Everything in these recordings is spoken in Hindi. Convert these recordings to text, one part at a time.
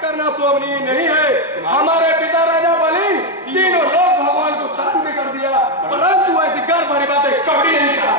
करना शोभनीय नहीं है। हमारे पिता राजा बलि तीनों लोग भगवान को दान भी कर दिया, परंतु ऐसी गर्व भरी बातें कभी नहीं कहा।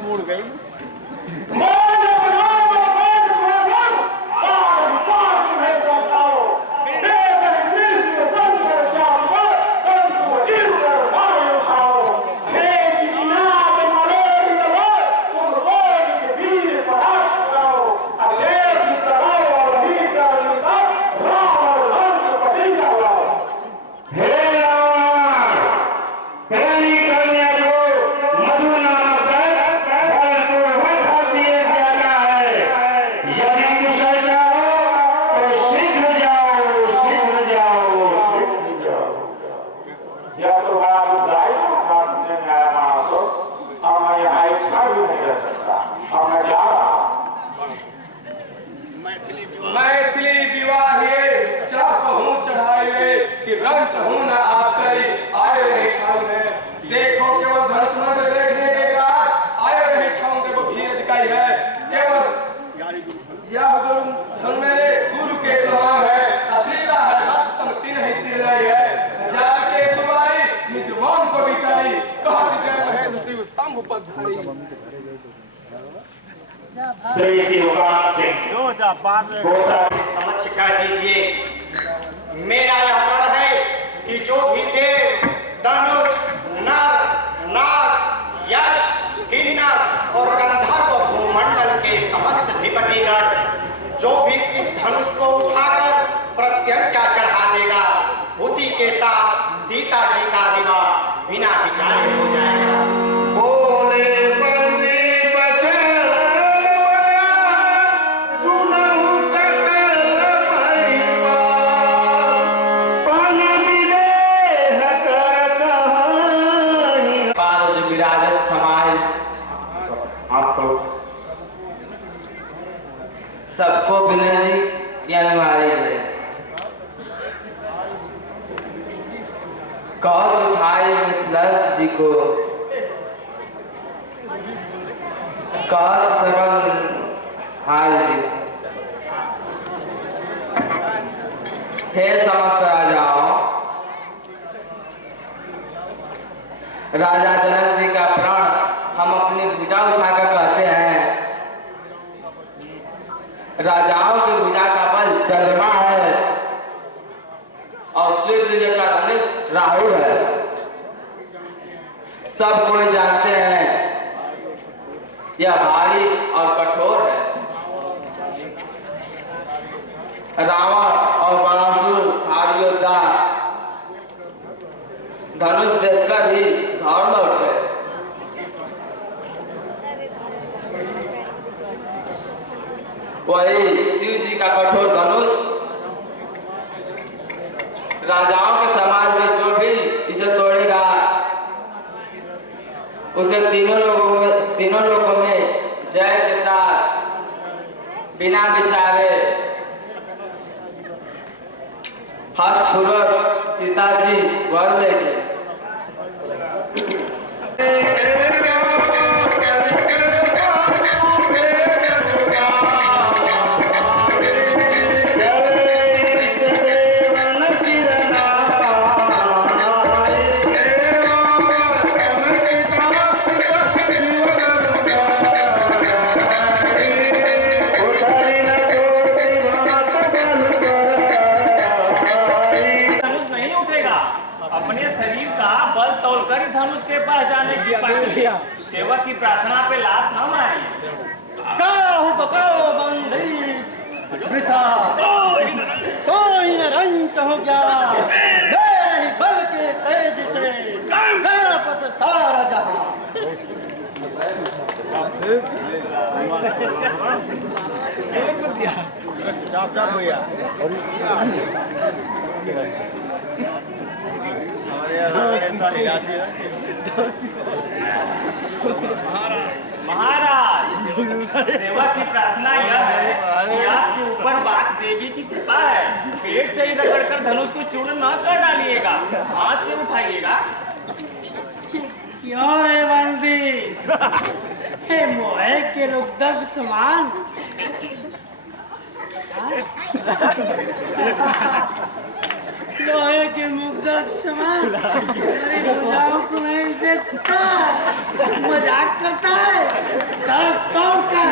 मुड़ गई मैथिली विवाहे चाहूं चढ़ाए कि रंग चाहूं न आकरी आए रहे ठाव में। देखो केवल धनुष में देखने के बाद आए रहे ठाव के वो भीड़ दिखाई है। केवल यह धन मेरे गुरु के समान है, अश्लीला है, मत संगति नहीं सी रही है। जाके सुमारी निज मान को बिचारी कहती जय महेंद्र शिव शंभु पधारी। श्री शिवकांत सिंह समक्ष कह दीजिए, मेरा यह प्रण है कि जो भी देव, धनुष, नर, नाग, यक्ष, किन्नर और गंधर्व भूमंडल के समस्त अधिपतिगण जो भी इस धनुष को उठाकर प्रत्यंचा चढ़ा देगा, उसी के साथ सीता जी का विवाह बिना विचारे हो जाएगा। बोले महाराज आपको सबको विनय जी की अनुहारी है। कौत उठाई मिथिलेश जी को, कौत सरल हाल जी। हे समस्त राजाओं, राजा जनक जी का प्राण हम अपनी भुजा उठाकर कहते हैं। राजाओं की भुजा का बल चंद्रमा है और सूर्य का धनुष राहु है। सब कोई जानते हैं यह भारी और कठोर है। रावण और बलासुर भारी योद्धा धनुष देखकर ही दौड़ लौटे। वही शिव जी का कठोर धनुष राजाओं के समाज में जो भी इसे तोड़ेगा उसे तीनों लोगों में जय के साथ बिना विचारे हर्षपूर्वक सीता जी वर लेगी। धनुष के पास जाने की सेवक की प्रार्थना पे लात न मारी। कोई न रंच हो गया मेरे ही बल के तेज से गणपत सारा जहां। महाराज सेवा की प्रार्थना यह है कि आपके ऊपर बात देवी की कृपा है। पेट से ही रगड़कर धनुष को चूर्ण न कर डालिएगा, हाथ से उठाइएगा। क्यों रे बंदी हे मोहे के लोग दर्द समान लोहे के मुग्धक समान मेरी भुजाओं को नहीं देखता, मजाक करता है। तोड़ कर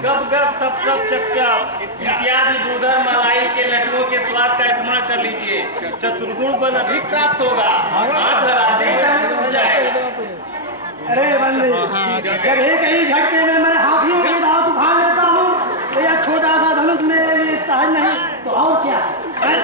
गप गप सप सप चप चप इत्यादि बूढ़ा मलाई के लड्डुओं के स्वाद का स्मरण कर लीजिए। चतुर्गुण बल अधिक प्राप्त होगा। हाथ लगाते ही धनुष उठ जाएगा। अरे बंदे जब एक ही झटके में मैं हाथियों की दांत उखाड़ लेता हूँ तो यह छोटा सा धनुष मेरे लिए सहज नहीं तो और क्या है?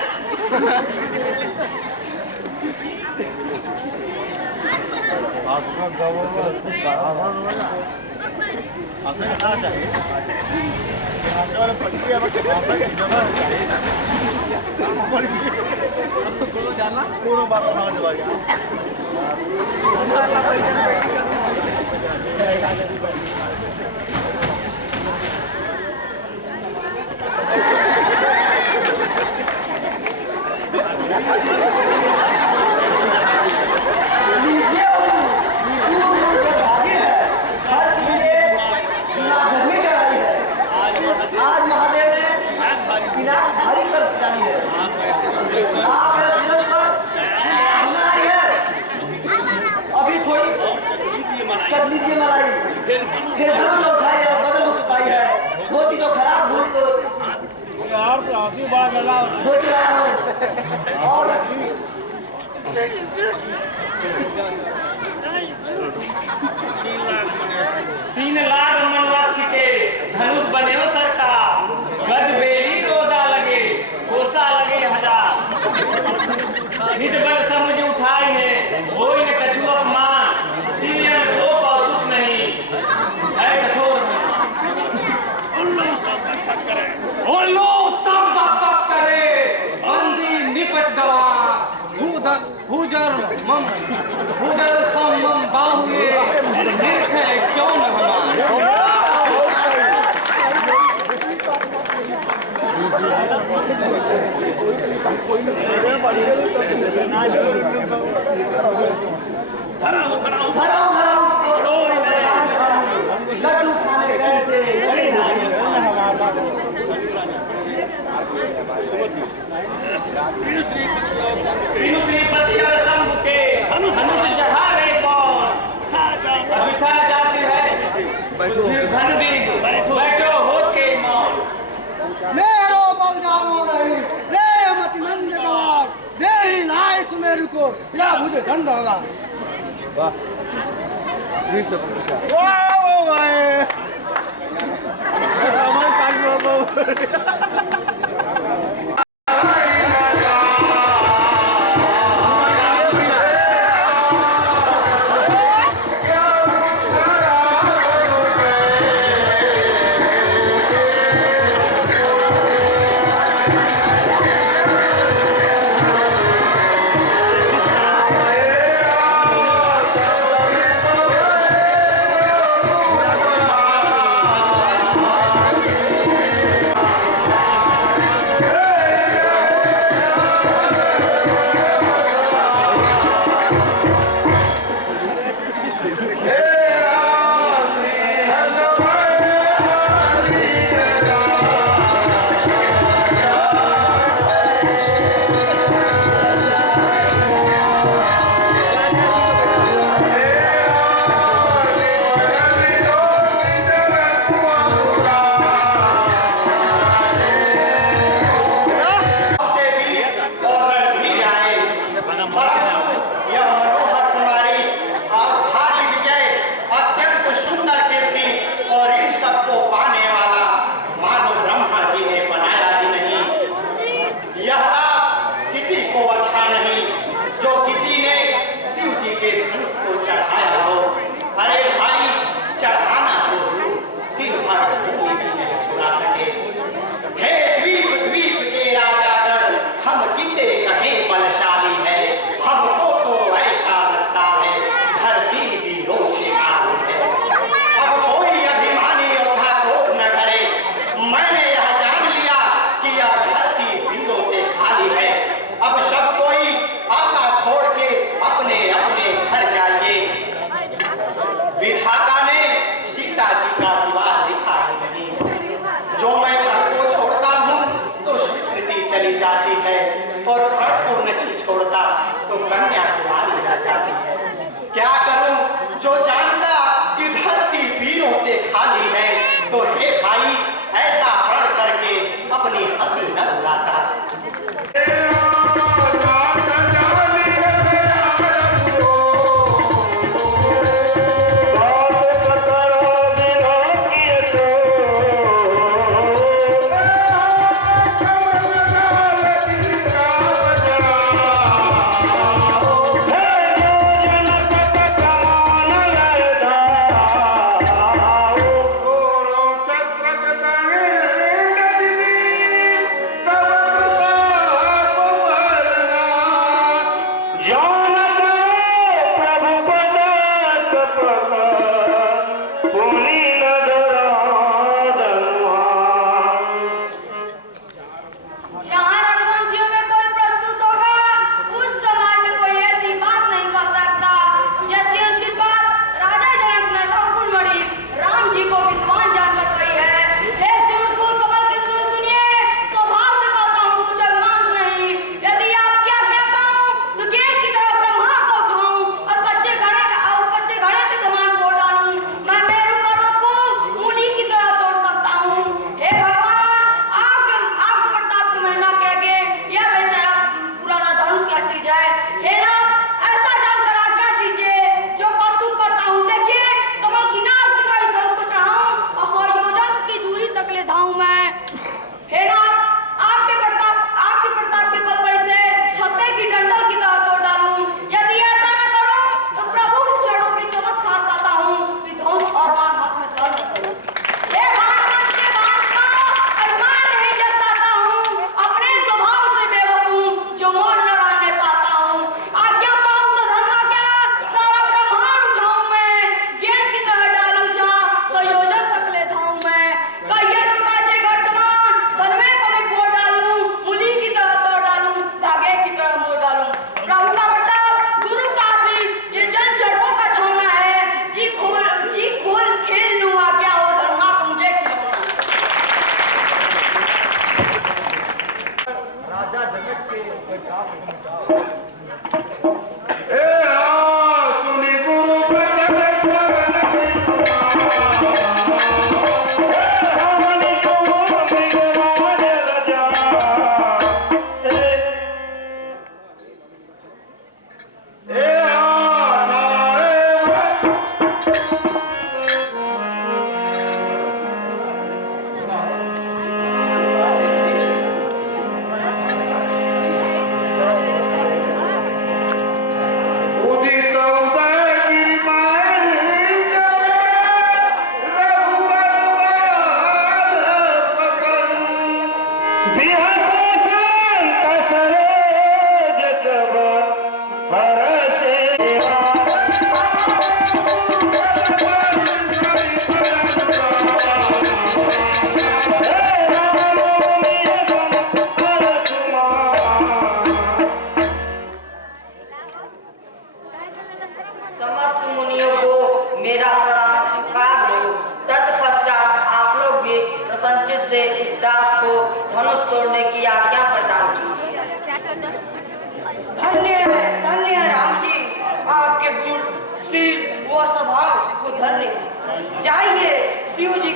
फिर धनुष उठाई है, बदल हो चुका है। धोती जो खराब हुई तो धोती वाला हो और 3 लाख मनवासी के धनुष बने हो सरकार, गज बेली रोदा लगे, कोसा लगे 1000। निज बल समुझ उठाई है, होई न कछु अपमान, दिलियन दो कुछ नहीं, है कठोर। उल्लू सब बक करे, बंदी निपट गवा, भूजर सम बाहुए, निर्खे क्यों न लड्डू खाने गए थे धनुष चढ़ा रहे कौन बिठा जाते हैं बैठो हो के मौन। मेरो बल जानो नहीं, दे मति मंद गवार, दे ही लाए सुमेरु को, या मुझे दंड होगा। वाह श्री से वाह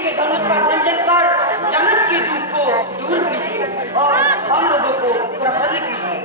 के धनुष का भंजन कर जगत के दुख को दूर कीजिए और हम लोगों को प्रसन्न कीजिए।